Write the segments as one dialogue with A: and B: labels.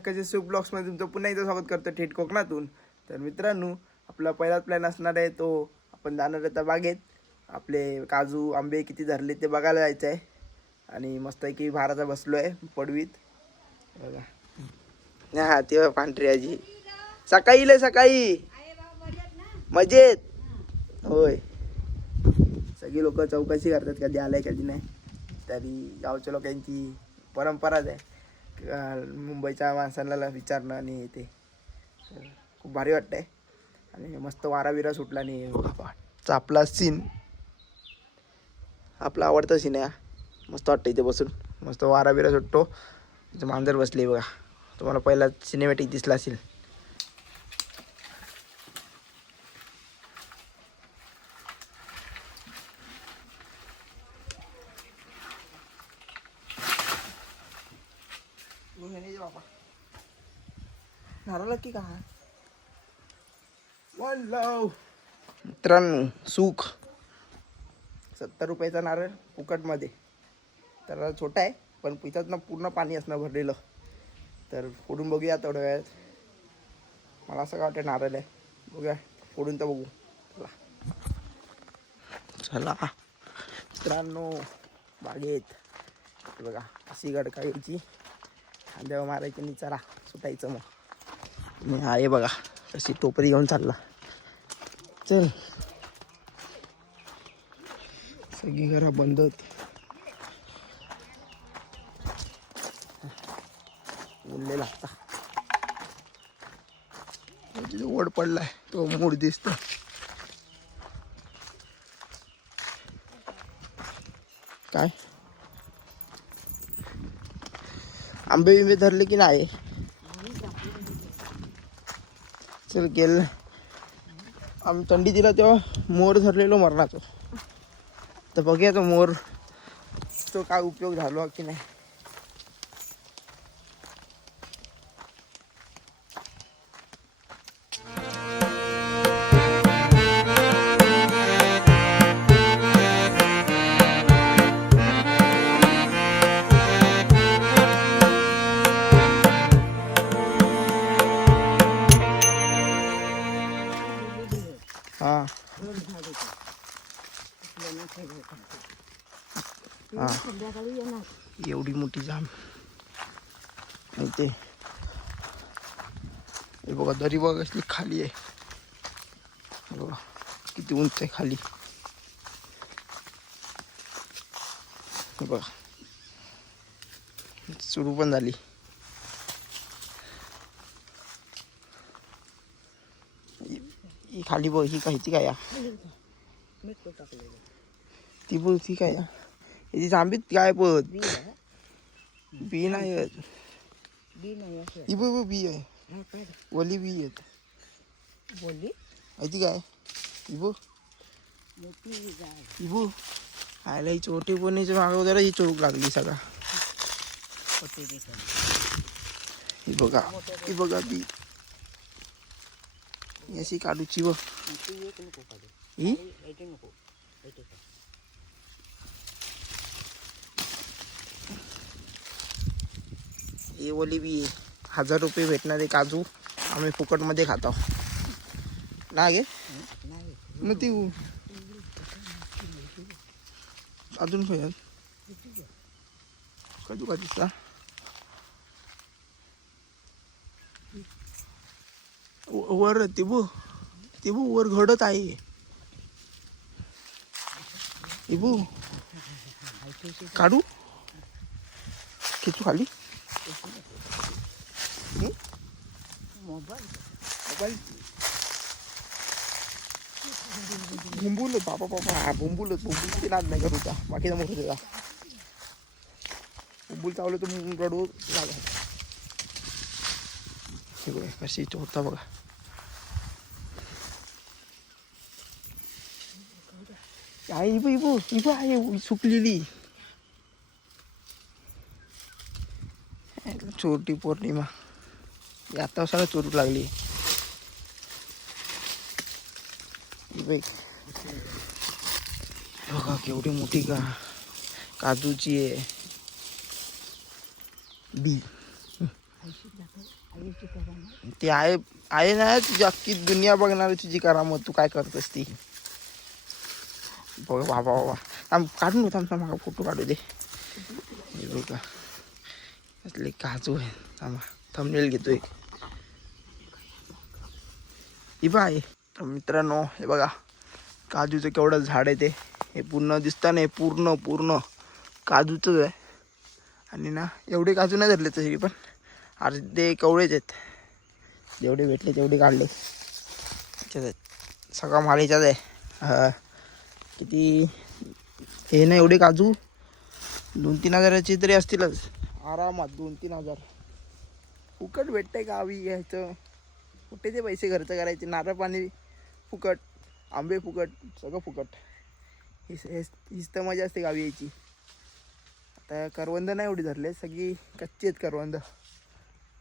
A: आपल्या हक्काचे सुप ब्लॉग्समध्ये तुमचं पुन्हा एकदा स्वागत करतो थेट कोकणातून. तर मित्रांनो आपला पहिलाच प्लॅन असणार आहे तो आपण जाणार आहे त्या बागेत. आपले काजू आंबे किती धरले ते बघायला जायचं आहे आणि मस्तपैकी भाराचा बसलो आहे पडवीत. बघा. हा तेव्हा पांढरी आजी. सकाळी येईल सकाळी. मजेत. होय. सगळी लोक चौकशी करतात कधी आलाय कधी नाही. तरी गावच्या लोकांची परंपराच आहे. मुंबईच्या माणसांना विचारणं आणि ते. खूप भारी वाटतंय. आणि मस्त वारा बिरा सुटला आणि बघा आपला सीन आपला आवडता सीन आहे हा. मस्त वाटतं इथे बसून. मस्त वारा बिरा सुटतो. मांजर बसली बघा. तुम्हाला पहिला सिनेमॅटिक दिसला असेल. नारळ की का मित्रांनो सुख. सत्तर रुपयाचा नारळ फुकटमध्ये. तर छोटा आहे पण पिठात पूर्ण पाणी असणं भरलेलं. तर फोडून बघूया थोड्या वेळात. मला असं काय वाटतं नारळ आहे? बघूया फोडून तर बघू. चला. चला. मित्रांनो बागेत. बघा अशी गडका घ्यायची देव मारायचं आणि चला सुटायचं मग. मी आहे बघा तशी टोपरी घेऊन चालला. चल. सगळी घरा बंद आहेत. बोललेला लागता तिथे ओढ पडलाय तो मूड दिसतो. काय? आंबे बिंबे धरले की नाही? चल गेल. आम्ही थंडी दिला तेव्हा मोर धरलेलो मरणाचो. तर बघूया तो मोर तो काय उपयोग झालो की नाही. हे बघा दरी बघा कसली खाली आहे. बघा किती उंच आहे खाली. हे बघा. सुरू पण झाली. ही- खाली बघ ही काय ती काय या? ती बघ ती काय याची जांबीत काय पत बी नाही आहेत ती बघ बघ बी आहे. वली बी आहेत
B: बोलली
A: माहिती काय? ही बघ आयला ही छोटी पोनीच्या मागं जरा ही चोरूक लागली सगळा. ही बघा. ही बघा बी. अशी काढूची बघ. ही? हे ओली बी आहे. हजार रुपये भेटणारे काजू. आम्ही फुकटमध्ये खातो ना गे? मग ती अजून पाहिजे काजू का दिसता व- वर तिबू तिबू वर घडत आहे. तिबू काढू. खेचू खाली.
B: मोबाईल?
A: मोबाईल? बुंबुल बाबा बाबा हा बुंबुलत बुंबुल नाद नाही करू का बाकीचा मोठं त्याचा. बुंबुल चावलं तर मग रडू लागला. हे बघा कशी होता बघा. आई इबू इबू इबू आहे सुकलेली. छोटी पौर्णिमा. आता सगळं चोरू लागली. बघा. केवढी मोठी का काजूची आहे. बी. ती आहे आहे ना तुझी अख्खी दुनिया बघणार तुझी करामत. तू काय करतोस ती बघ बाबा बाबा. थांब काढून थांब थांब. मला फोटो काढू दे. बघा. असले काजू आहे थांबा थंबनेल घेतो एक बा आहे तर मित्रांनो हे बघा. काजूचं केवढं झाड आहे ते. हे पूर्ण दिसतं नाही हे पूर्ण पूर्ण. काजूचंच आहे. आणि ना एवढे काजू नाही धरले तसे पण अर्धे कवळेच आहेत. जेवढे भेटले तेवढे काढले. आहेत. सगळा माळीचाच आहे. किती? हे ना एवढे काजू. दोन तीन हजाराचे तरी असतीलच. आरामात दोन तीन हजार. फुकट भेटतंय गावी घ्यायचं. कुठे ते पैसे खर्च करायचे? नारळ पाणी फुकट आंबे फुकट सगळं फुकट. हीच हेच- हीच तर मजा असते गावी यायची. आता करवंद नाही एवढी धरले सगळी कच्ची आहेत करवंद.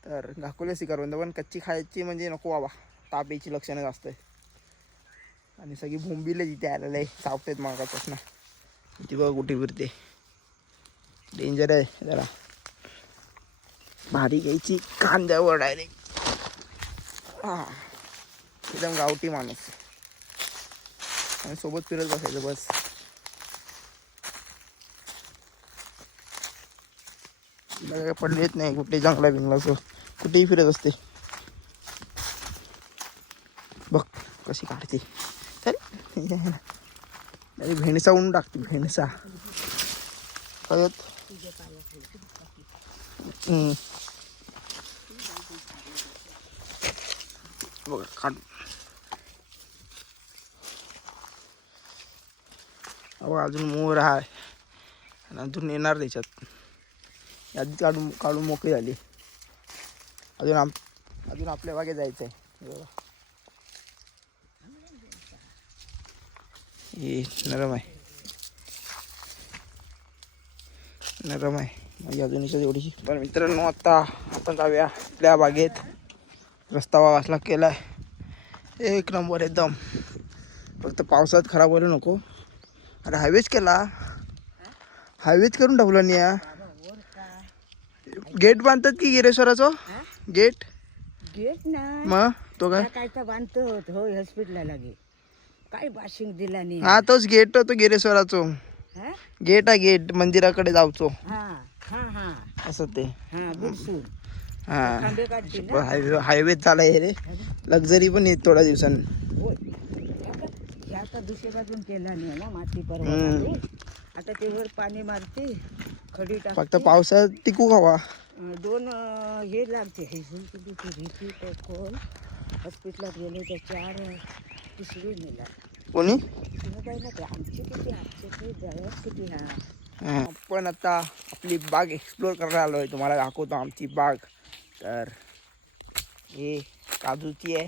A: तर घाकुली असते करवंद पण कच्ची खायची म्हणजे नको बाबा. ताप यायची लक्षणं जास्त आहे. आणि सगळी भोंबीले तिथे आलेलं आहे सावतेत मागापासून. ती बघ कुठे फिरते. डेंजर आहे जरा. भारी घ्यायची कांद्यावर डायरेक्ट हां. एकदम गावठी माणूस. आणि सोबत फिरत बसायचं बस. काय पडले येत नाही कुठे जंगला बिंगला असं कुठेही फिरत असते. बघ कशी काढते. अरे. भेणसा उडून टाकते भेणसा. कळत बघा काढ अहो अजून मोर आहे आणि अजून येणार त्याच्यात. यादी काढून काढून मोकळी झाली. अजून आम अजून आपल्या बागे जायचं आहे बघा नरम आहे. नरम आहे. माझी अजून याच्यात एवढी पण मित्रांनो आता आपण जाऊया आपल्या बागेत. रस्ता वासला केला आहे एक नंबर एकदम. फक्त पावसात खराब व्हायला नको. अरे हायवेच केला. हायवेच करून टाकला नाही या. गेट बांधतात की गिरेश्वराचं? गेट
B: गेट नाही.
A: मग? तो काय?
B: त्या काय तर बांधतो हो हॉस्पिटलला लागे काय बाशिंग दिला नाही.
A: हा तोच गेट तो गिरेश्वराचो. गेट आहे गेट मंदिराकडे जाऊचो.
B: हा हा हा.
A: असं ते.
B: हा
A: हा. हायवे हायवे झालाय रे. लक्झरी पण येत थोड्या दिवसांनी.
B: आता दुसऱ्या बाजून केला नाही ना माती. परवा आता ते वर पाणी मारते खडी
A: फक्त
B: टाकते
A: पावसात टिकू
B: अं, दोन हे लागते. कोण हॉस्पिटलात गेले त्या चार पिशवी नेला
A: कोणी?
B: काही नाही आमची किती आमचे किती जवळच किती हा.
A: आपण आता आपली बाग एक्सप्लोअर करायला आलो आहे तुम्हाला दाखवतो आमची बाग. तर हे काजूची आहे.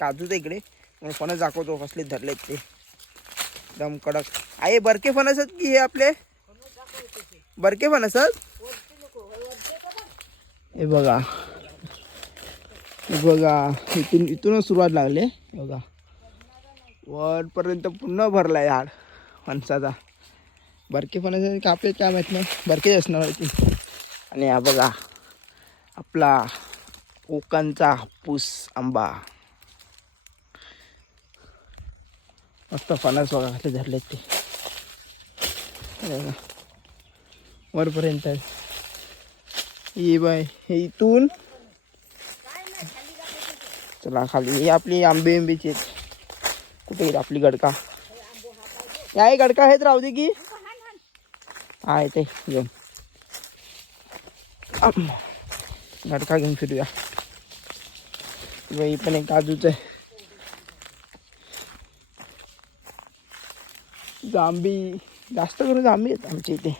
A: काजूच इकडे. पण फणस दाखवतो कसले धरलेत ते. एकदम कडक. आहे बरके फणस आहेत की हे आपले? बरके फणस हे बघा. बघा. इथून इथूनच सुरुवात लागली. बघा. वरपर्यंत पूर्ण भरला आहे हाड फणसाचा. बरके फणस कापले काय माहीत नाही. बरकेच असणार आहे ती. आणि हा बघा. आपला ओकांचा हापूस आंबा. मस्त फणस बघा कसे धरलेत ते. वरपर्यंत ये बाय हे इथून. चला खाली. हे आपली आंबे आंबेची आहेत. कुठे येईल आपली गडका? या हे गडका आहेत राहू दे की. आहे ते घेऊन. आम. गडका घेऊन फिरूया. वही पण एक काजूच आहे. जांबी जास्त करून जांबी आहेत आमच्या इथे.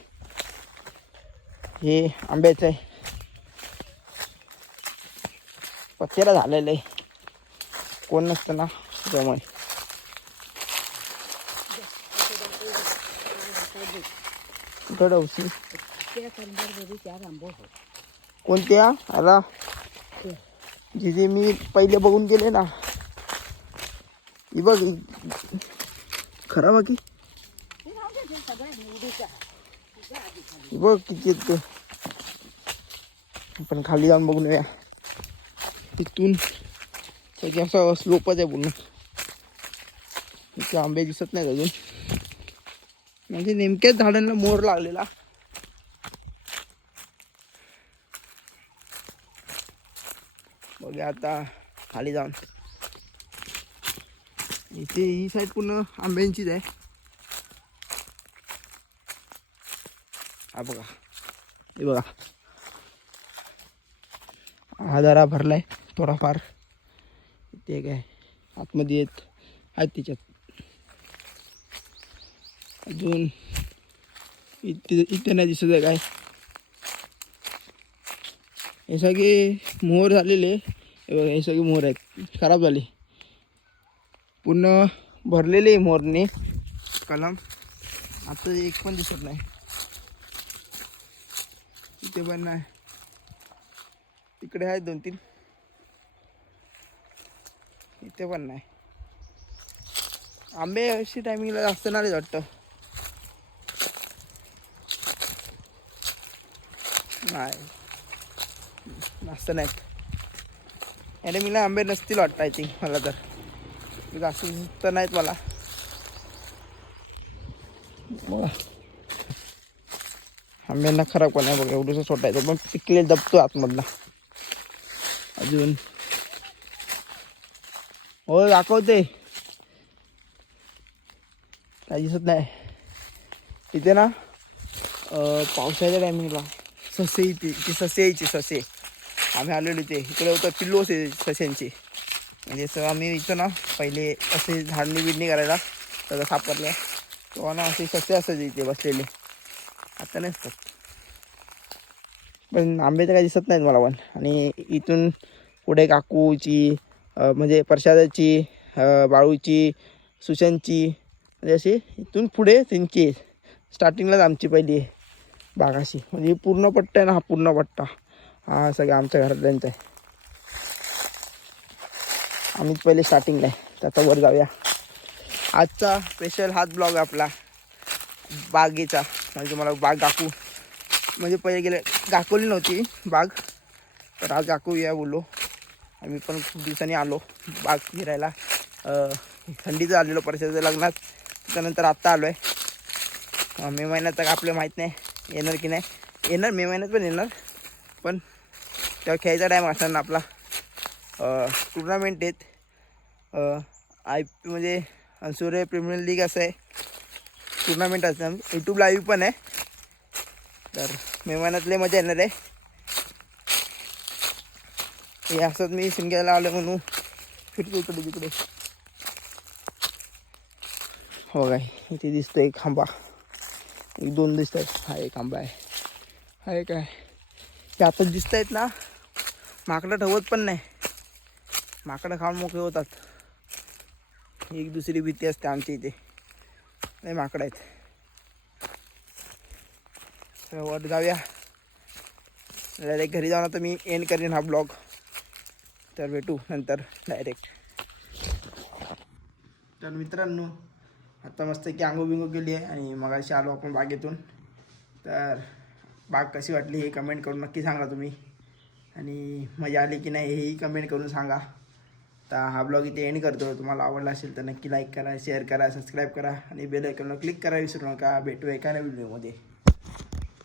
A: हे आंब्याचं आहे. पत्तेला झालेलं आहे. कोण नसतं ना त्यामुळे. गडवशी
B: त्या कंदरमध्ये चार आंबो होत.
A: कोणत्या? आता जिथे मी पहिले बघून गेले ना. ही बघ खरा बाकी
B: आहे.
A: बघ किती आहेत ते खाली जाऊन बघून या तिथून सगळी असं स्लोपच आहे पूर्ण. इथे आंबे दिसत नाहीत अजून. म्हणजे नेमक्याच झाडांना मोर लागलेला. बघूया आता खाली जाऊन. इथे ही साईड पूर्ण आंब्यांचीच आहे. हा बघा. हे बघा. हा जरा भरलाय थोडाफार. इथे काय आतमध्ये येत आहेत तिच्यात. अजून इथे इथे नाही दिसत आहे काय. हे सगळे मोहर झालेले. बघा हे सगळे मोहर आहेत. खराब झाले. पूर्ण भरलेले आहे कलम. आता एक पण दिसत नाही. इथे पण नाही. तिकडे आहेत दोन तीन. इथे पण नाही. आंबे अशी टायमिंगला जास्त नाही वाटतं. नाही. जास्त नाहीत. याने मला आंबे नसतील वाटतं आय थिंक मला तर. जास्त दिसत तर नाहीत मला. आंब्यांना खराब पण आहे बघा एवढंसं सोडायचं पण पिकले दबतो आतमधला अजून. हो दाखवते. काय दिसत नाही. इथे ना पावसाच्या पावसाळ्याच्या टायमिंगला ससे इथे ती ससे यायची ससे. आम्ही आलेलो इथे. इकडे होतं पिल्लू असे सस्यांची. म्हणजे असं आम्ही इथं ना पहिले असे झाडणी बिडणी करायला त्याचा सापडल्या तेव्हा ना असे ससे असायचे इथे बसलेले. आता नसतात पण आंबे तर काही दिसत नाहीत मला पण. आणि इथून पुढे काकूची म्हणजे प्रसादाची बाळूची सुशांतची म्हणजे अशी इथून पुढे त्यांची. स्टार्टिंगलाच आमची पहिली आहे म्हणजे पूर्ण पट्टा आहे ना हा पूर्ण पट्टा. हा सगळं आमच्या घरातल्यांचा आहे. आम्हीच पहिले स्टार्टिंगला आहे. तर वर जाऊया. आजचा स्पेशल हाच ब्लॉग आपला. बागेचा. म्हणजे तुम्हाला बाग दाखवू. म्हणजे पहिले गेले दाखवली नव्हती बाग. तर आज दाखवूया बोललो. आम्ही पण खूप दिवसांनी आलो बाग फिरायला. थंडीचं आलेलो परिसराच्या लग्नात. त्यानंतर आत्ता आलो आहे मे महिन्यात तर आपलं माहीत नाही येणार की नाही. येणार मे महिन्यात पण येणार. पण तेव्हा खेळायचा टाईम असताना ना आपला टुर्नामेंट आहेत. आय पी म्हणजे सूर्य प्रीमियर लीग असं आहे. टुर्नामेंट असतं. यूट्यूब लाईव्ह पण आहे. तर मे महिन्यातले मजा येणार आहे. हे असंच मी शिमग्याला आलं म्हणून फिरतो इकडे तिकडे. हो काय इथे दिसतोय एक खांबा. एक दोन दिसत आहेत हा एक आंबा आहे. हा एक आहे. ते आता दिसत आहेत ना माकडं ठेवत पण नाही. माकडं खाऊन मोकळे होतात. एक दुसरी भीती असते आमच्या इथे. नाही माकडं आहेत. तर वर जाऊया डायरेक्ट घरी जाऊन आता मी एंड करीन हा ब्लॉग तर भेटू नंतर डायरेक्ट तर मित्रांनो आता मस्त की आंघो बिंगो केली आहे आणि मगाशी आलो आपण बागेतून. तर बाग कशी वाटली हे कमेंट करून नक्की सांगा तुम्ही. आणि मजा आली की नाही हेही कमेंट करून सांगा. तर हा ब्लॉग इथे एंड करतो. तुम्हाला आवडला असेल तर नक्की लाईक करा शेअर करा सबस्क्राईब करा. आणि बेल आयकॉनला क्लिक करा विसरू नका. भेटू एका नवीन व्हिडिओमध्ये